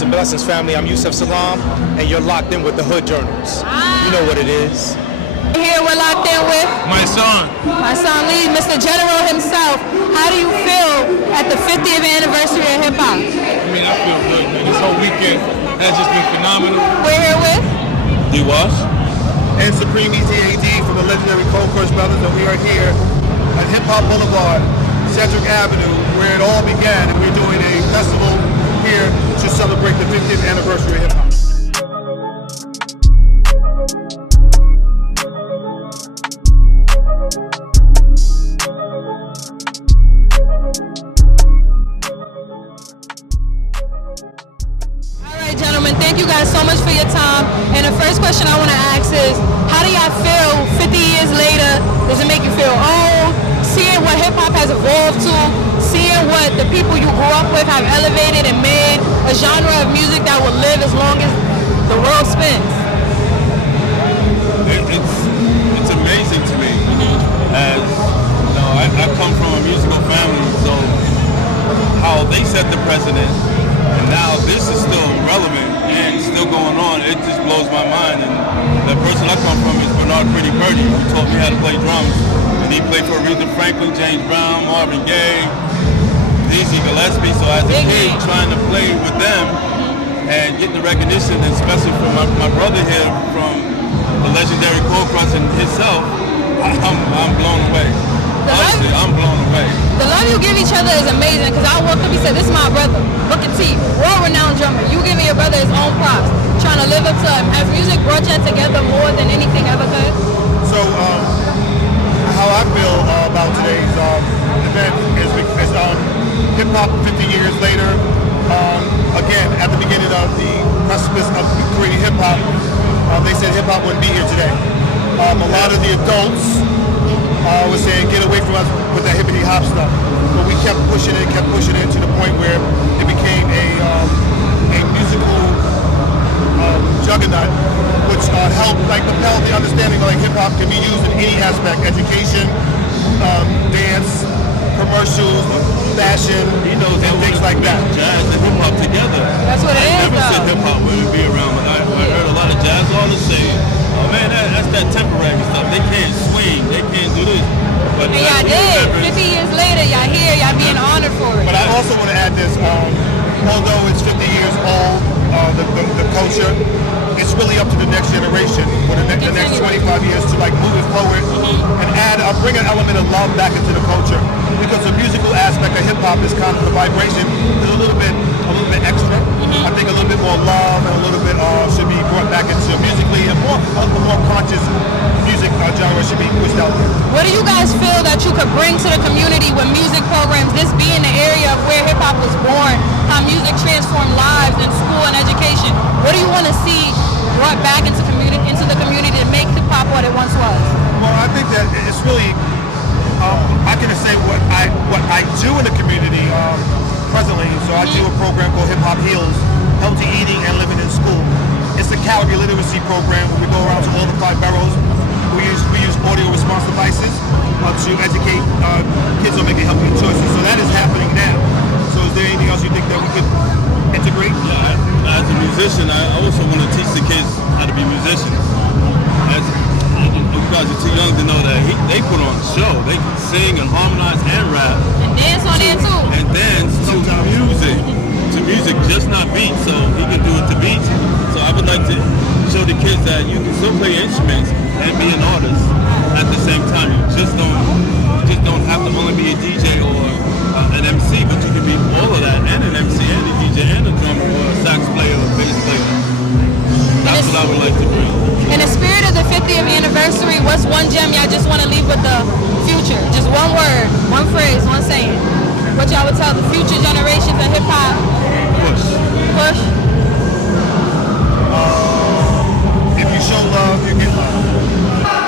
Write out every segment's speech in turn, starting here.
Peace and blessings, family. I'm Yusef Salaam, and you're locked in with the Hood Journals. You know what it is. Here we're locked in with Mysonne. Mysonne Lee, Mr. General himself. How do you feel at the 50th anniversary of hip hop? I mean, I feel good, man. This whole weekend has just been phenomenal. We're here with D-Wash. And Supreme ETAD from the legendary Cold Crush Brothers, and we are here at Hip Hop Boulevard, Cedric Avenue, where it all began, and we're doing a festival here to celebrate the 50th anniversary of hip hop. All right, gentlemen, thank you guys so much for your time. And the first question I want to ask is, how do y'all feel 50 years later? Does it make you feel old? Seeing what hip hop has evolved to, seeing what the people you grew up with have elevated and made a genre of music that will live as long as the world spins. It's amazing to me. As you know, I come from a musical family, so how they set the precedent, and now this is still relevant and still going on. It just blows my mind. And the person I come from is Bernard Pretty Purdy, who taught me how to play drums. And he played for Aretha Franklin, James Brown, Marvin Gaye, Dizzy Gillespie. So as a kid, trying to play with them and getting the recognition, and especially from my brother here from the legendary Cold Crush and himself, I'm blown away. Honestly, I'm blown away. The love you give each other is amazing, because I walked up, he said, this is my brother, Booker T, world-renowned drummer. You giving your brother his own props, trying to live up to him. Has music brought you together more than anything ever could? So, how I feel about today's event is hip hop 50 years later. Again, at the beginning of the precipice of creating hip hop, they said hip hop wouldn't be here today. A lot of the adults was saying, get away from us with that hippity hop stuff. But we kept pushing it to the point where it became a musical juggernaut, which helped propel the understanding of hip hop can be used in any aspect: education, dance, commercials, fashion, and things like that. Jazz and hip hop together. That's what it is, I never said hip hop wouldn't be around, but I heard a lot of jazz artists say, oh man, that's that temporary stuff. They can't swing, they can't do this. But And y'all did. 50 years later, y'all here, y'all being honored for it. But I also want to add this, although it's 50 years old, the culture, it's really up to the next generation for the next 25 years to move it forward and bring an element of love back into the culture, because the musical aspect of hip hop is kind of the vibration is a little bit extra. I think a little bit more love and a little bit should be brought back into musically, and a more conscious music genre should be pushed out there. What do you guys feel that you could bring to the community with music programs, this being the area of where hip hop was born, how music transformed lives in school and education? What do you want to see brought back into the community to make hip hop what it once was? Well, I think that it's really, I can say what I do in the community presently. So I do a program called Hip Hop Heals, Healthy Eating and Living in School. It's a calorie literacy program where we go around to all the 5 boroughs. We use audio response devices to educate kids on making healthy choices. So that is happening now. So is there anything else you think that we could integrate? Yeah, as a musician, I also want to teach the kids how to be musicians. You guys are too young to know that they put on a show. They can sing and harmonize and rap. And dance on it too. And dance to music. To music, just not beats. So he can do it to beats. So I would like to show the kids that you can still play instruments and be an artist at the same time. You just don't have to only be a DJ or an MC, but you can be all of that, and an MC and a DJ and a drummer or a sax player or a bass player. That's what I would like to bring. In the spirit of the 50th anniversary, what's one gem y'all just want to leave with the future? Just one word, one phrase, one saying. What y'all would tell the future generations of hip hop? Push. Push. If you show love, you get love.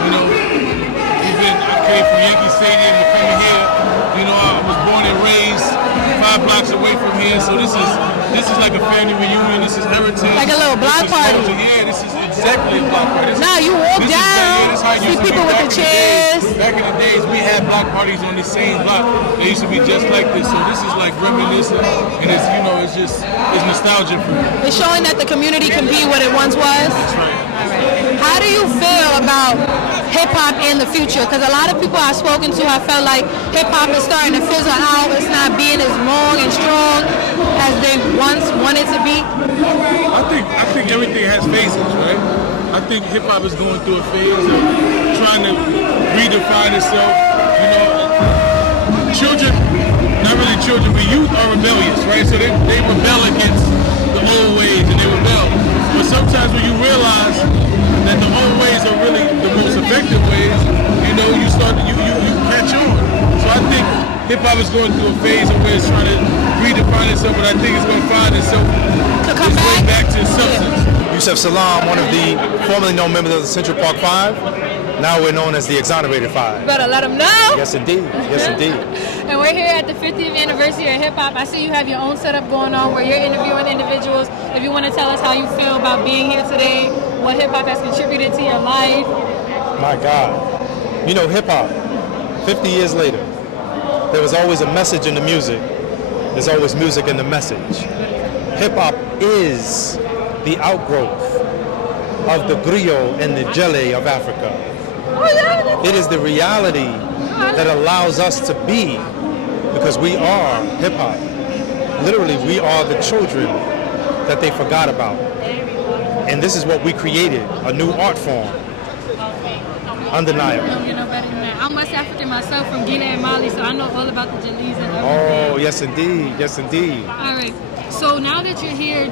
You know, I came from Yankee Stadium to come here. You know, I was born and raised 5 blocks away from here, so this is like a family. family reunion. This is heritage. Like a little block This is party. culture. Yeah, this is exactly a block party. Now you walk This is- down, this is how it see used to be people with back the in days. chairs. Back in the days, we had block parties on the same block. It used to be just like this. So this is like reminiscent, and it's it's nostalgic for me. It's showing that the community can be what it once was. That's right. How do you feel about hip-hop in the future? Because a lot of people I've spoken to have felt like hip-hop is starting to fizzle out. It's not being as long and strong as they once wanted to be. I think everything has phases, right? I think hip hop is going through a phase of trying to redefine itself. You know, children, not really children, but youth are rebellious, right? So they rebel against the old ways and they rebel. But sometimes when you realize that the old ways are really the most effective ways, you know, you catch on. So I think hip hop is going through a phase of where it's trying to redefine itself, but I think it's going to find itself To come its way back? back to its substance. Yusef Salaam, one of the formerly known members of the Central Park Five. Now we're known as the Exonerated Five. Better let them know. Yes, indeed. Yes, indeed. And we're here at the 50th anniversary of hip hop. I see you have your own setup going on where you're interviewing individuals. If you want to tell us how you feel about being here today, what hip hop has contributed to your life. My God. You know, hip hop, 50 years later, there was always a message in the music. There's always music in the message. Hip hop is the outgrowth of the griot and the jelly of Africa. Oh, yeah. It is the reality that allows us to be, because we are hip hop. Literally, we are the children that they forgot about. And this is what we created, a new art form. Undeniable. I don't get no better than that. I'm West African myself from Guinea and Mali, so I know all about the Jalis and everything. Oh, yes indeed, yes indeed. All right. So now that you're here,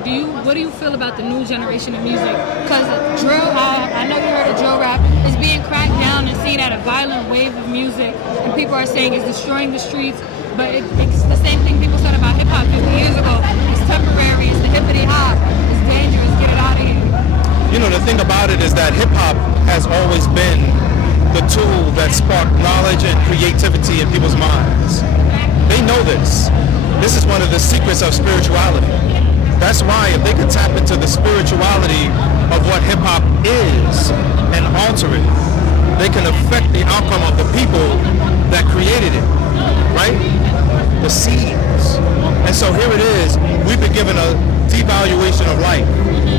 what do you feel about the new generation of music? Because drill, I know you heard of drill rap, is being cracked down and seen at a violent wave of music, and people are saying it's destroying the streets. But it's the same thing people said about hip hop 50 years ago. It's temporary. It's the hippity hop. It's dangerous. Get it out of here. You know, the thing about it is that hip hop has always been the tool that sparked knowledge and creativity in people's minds. They know this. This is one of the secrets of spirituality. That's why if they can tap into the spirituality of what hip hop is and alter it, they can affect the outcome of the people that created it, right? The seeds. And so here it is, we've been given a devaluation of life,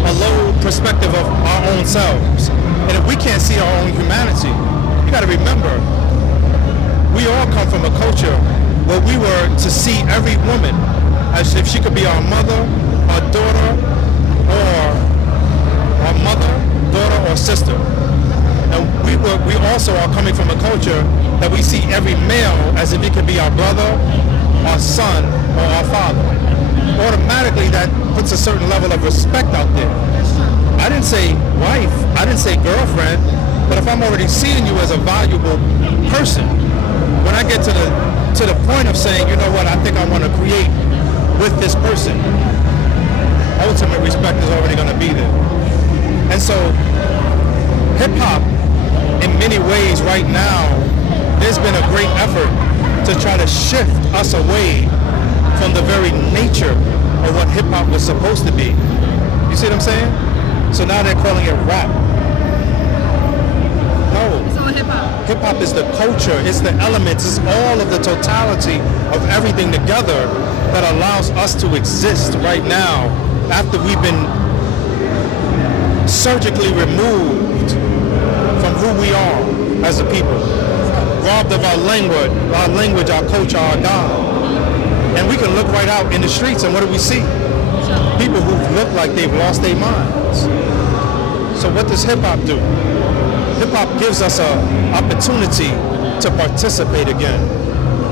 a low perspective of our own selves. And if we can't see our own humanity, you gotta remember, we all come from a culture where we were to see every woman as if she could be our mother, our daughter, or our mother, daughter, or sister. And we also are coming from a culture that we see every male as if he could be our brother, our son, or our father. Automatically that puts a certain level of respect out there. I didn't say wife, I didn't say girlfriend, but if I'm already seeing you as a valuable person, when I get to the point of saying, you know what, I think I want to create with this person, ultimate respect is already going to be there. And so hip hop, in many ways right now, there's been a great effort to try to shift us away from the very nature of what hip hop was supposed to be. You see what I'm saying? So now they're calling it rap. No. It's all hip hop. Hip hop is the culture, it's the elements, it's all of the totality of everything together that allows us to exist right now after we've been surgically removed from who we are as a people, robbed of our language, our culture, our God. And we can look right out in the streets and what do we see? People who look like they've lost their minds. So what does hip hop do? Hip hop gives us an opportunity to participate again.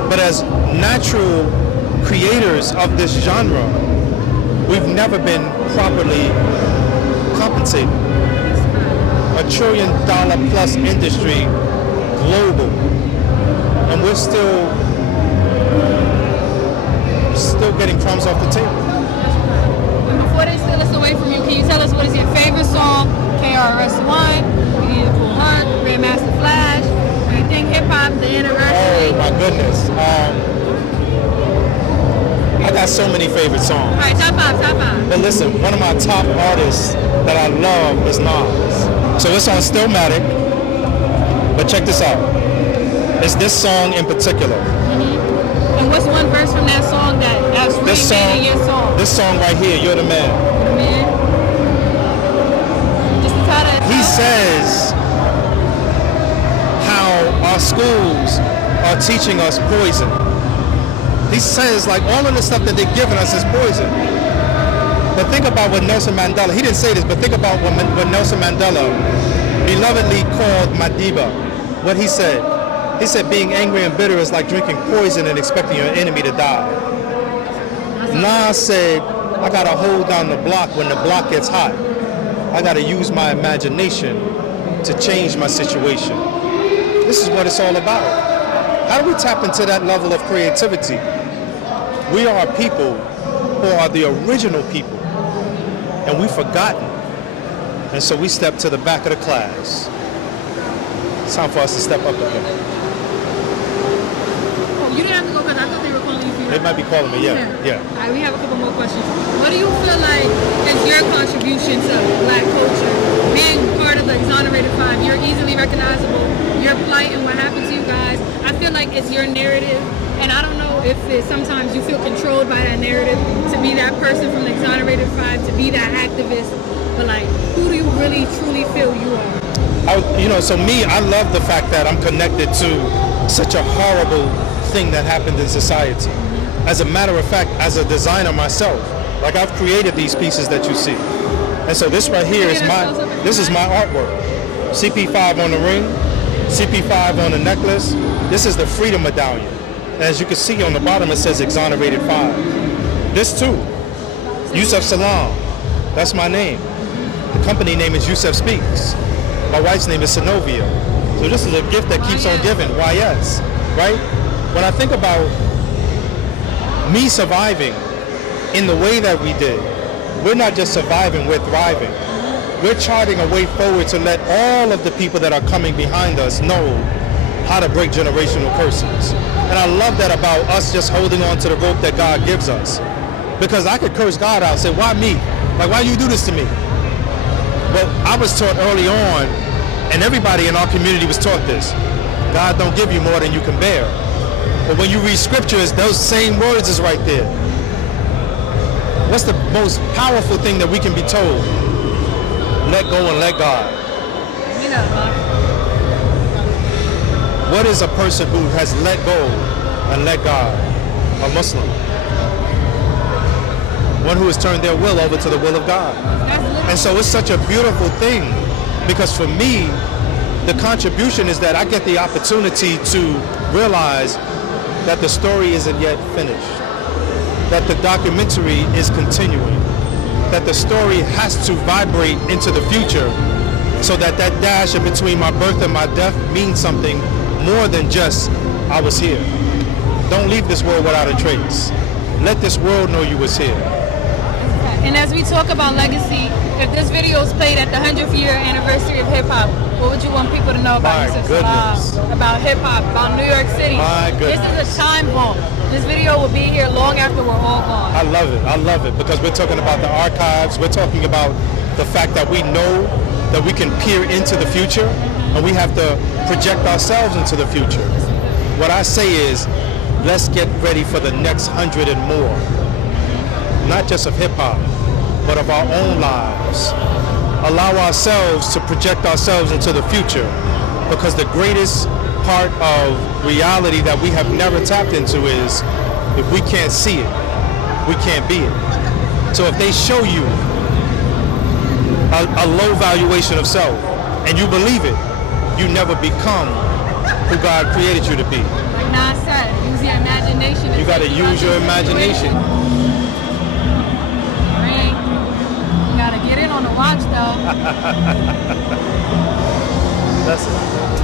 But as natural creators of this genre, we've never been properly compensated. $1 trillion plus industry, global, and we're still getting crumbs off the table. Before they steal us away from you, can you tell us what is your favorite song? KRS-One, We Need a Cool Hunt, Grandmaster Flash, anything hip-hop, the anniversary? Oh my goodness. I got so many favorite songs. All right, top five. But listen, one of my top artists that I love is Nas. So it's on Stillmatic. But check this out. It's this song in particular. And what's one verse from that song that's really made your song? This song right here, You're the Man. Just to tie that. He says how our schools are teaching us poison. He says like all of the stuff that they're giving us is poison. But think about what Nelson Mandela, he didn't say this, but think about what Nelson Mandela belovedly called Madiba. What he said. He said being angry and bitter is like drinking poison and expecting your enemy to die. Nas said, I gotta hold down the block when the block gets hot. I gotta use my imagination to change my situation. This is what it's all about. How do we tap into that level of creativity? We are a people who are the original people, and we've forgotten. And so we step to the back of the class. It's time for us to step up again. Oh, you didn't have to go because I thought they were calling you. They might be calling me, yeah. All right, we have a couple more questions. What do you feel like is your contribution to Black culture? Being part of the Exonerated Five, you're easily recognizable. Your plight and what happened to you guys, I feel like it's your narrative. And I don't know if sometimes you feel controlled by that narrative to be that person from the Exonerated Five, to be that activist. But like, who do you really truly feel you are? So me, I love the fact that I'm connected to such a horrible thing that happened in society. As a matter of fact, as a designer myself, like I've created these pieces that you see. And so this right here is my artwork. CP5 on the ring, CP5 on the necklace. This is the Freedom Medallion. And as you can see on the bottom, it says Exonerated 5. This too, Yusef Salaam, that's my name. The company name is Yusef Speaks. My wife's name is Synovia. So this is a gift that keeps on giving, YS, right? When I think about me surviving in the way that we did, we're not just surviving, we're thriving. We're charting a way forward to let all of the people that are coming behind us know how to break generational curses. And I love that about us just holding on to the rope that God gives us. Because I could curse God out and say, why me? Like, why you do this to me? But I was taught early on, and everybody in our community was taught this. God don't give you more than you can bear. But when you read scriptures, those same words is right there. What's the most powerful thing that we can be told? Let go and let God. What is a person who has let go and let God? A Muslim. One who has turned their will over to the will of God. And so it's such a beautiful thing, because for me, the contribution is that I get the opportunity to realize that the story isn't yet finished, that the documentary is continuing, that the story has to vibrate into the future, so that that dash in between my birth and my death means something more than just I was here. Don't leave this world without a trace. Let this world know you was here. And as we talk about legacy, if this video is played at the 100th year anniversary of hip hop, what would you want people to know about Yusef, about hip hop, about New York City? My goodness. This is a time bomb. This video will be here long after we're all gone. I love it, because we're talking about the archives. We're talking about the fact that we know that we can peer into the future, and we have to project ourselves into the future. What I say is, let's get ready for the next 100 and more. Not just of hip hop, but of our own lives. Allow ourselves to project ourselves into the future, because the greatest part of reality that we have never tapped into is, if we can't see it, we can't be it. So if they show you a low valuation of self and you believe it, you never become who God created you to be. Like Nas said, use your imagination. You got to use your imagination. You got to get in on the watch though. That's it.